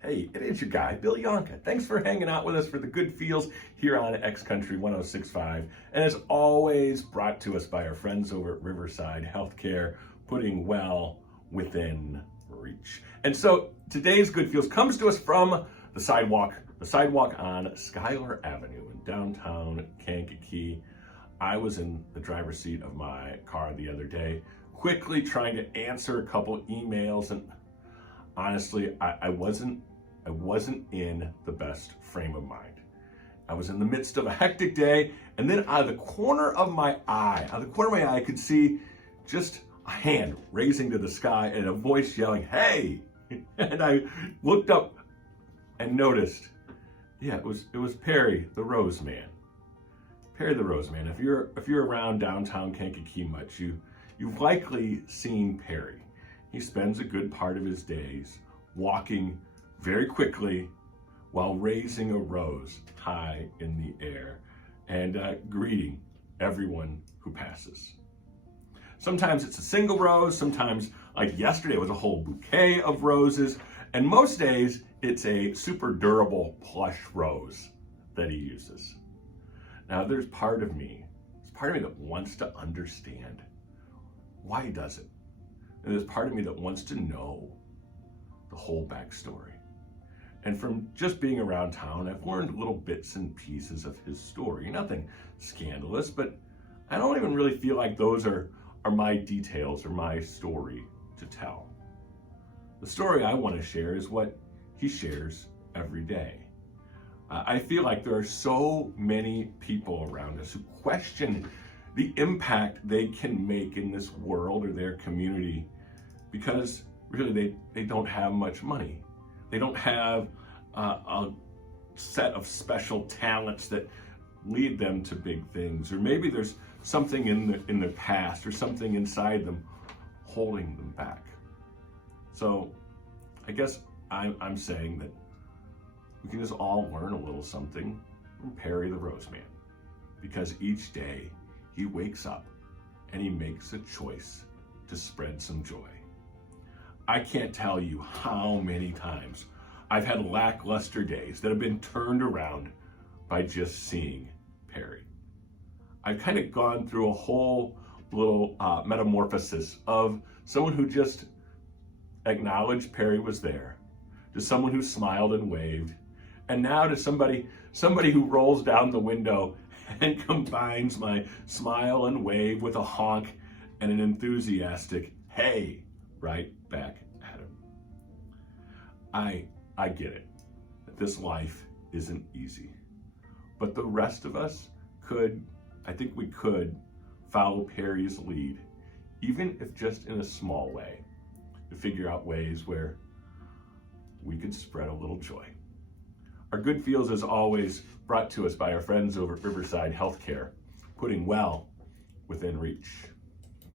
Hey, it is your guy, Bill Yonka. Thanks for hanging out with us for the good feels here on XCountry 106.5. And as always, brought to us by our friends over at Riverside Healthcare, putting well within reach. And so today's good feels comes to us from the sidewalk on Schuyler Avenue in downtown Kankakee. I was in the driver's seat of my car the other day, quickly trying to answer a couple emails, and honestly, I wasn't in the best frame of mind. I was in the midst of a hectic day, and then out of the corner of my eye, I could see just a hand raising to the sky and a voice yelling, "Hey!" And I looked up and noticed, yeah, it was Perry the Rose Man. Perry the Rose Man. If you're around downtown Kankakee much, you've likely seen Perry. He spends a good part of his days walking very quickly while raising a rose high in the air and greeting everyone who passes. Sometimes it's a single rose, sometimes, like yesterday, it was a whole bouquet of roses, and most days it's a super durable plush rose that he uses. Now there's part of me that wants to understand why he does it. And there's part of me that wants to know the whole backstory. And from just being around town, I've learned little bits and pieces of his story. Nothing scandalous, but I don't even really feel like those are my details or my story to tell. The story I want to share is what he shares every day. I feel like there are so many people around us who question the impact they can make in this world or their community because really they don't have much money. They don't have a set of special talents that lead them to big things, or maybe there's something in their past or something inside them holding them back. So I guess I'm saying that we can just all learn a little something from Perry the Rose Man, because each day he wakes up and he makes a choice to spread some joy. I can't tell you how many times I've had lackluster days that have been turned around by just seeing Perry. I've kind of gone through a whole little metamorphosis of someone who just acknowledged Perry was there, to someone who smiled and waved, and now to somebody who rolls down the window and combines my smile and wave with a honk and an enthusiastic "hey" right back at him. I get it, that this life isn't easy, but the rest of us could follow Perry's lead, even if just in a small way, to figure out ways where we could spread a little joy. Our good feels, as always, brought to us by our friends over at Riverside Healthcare, putting well within reach.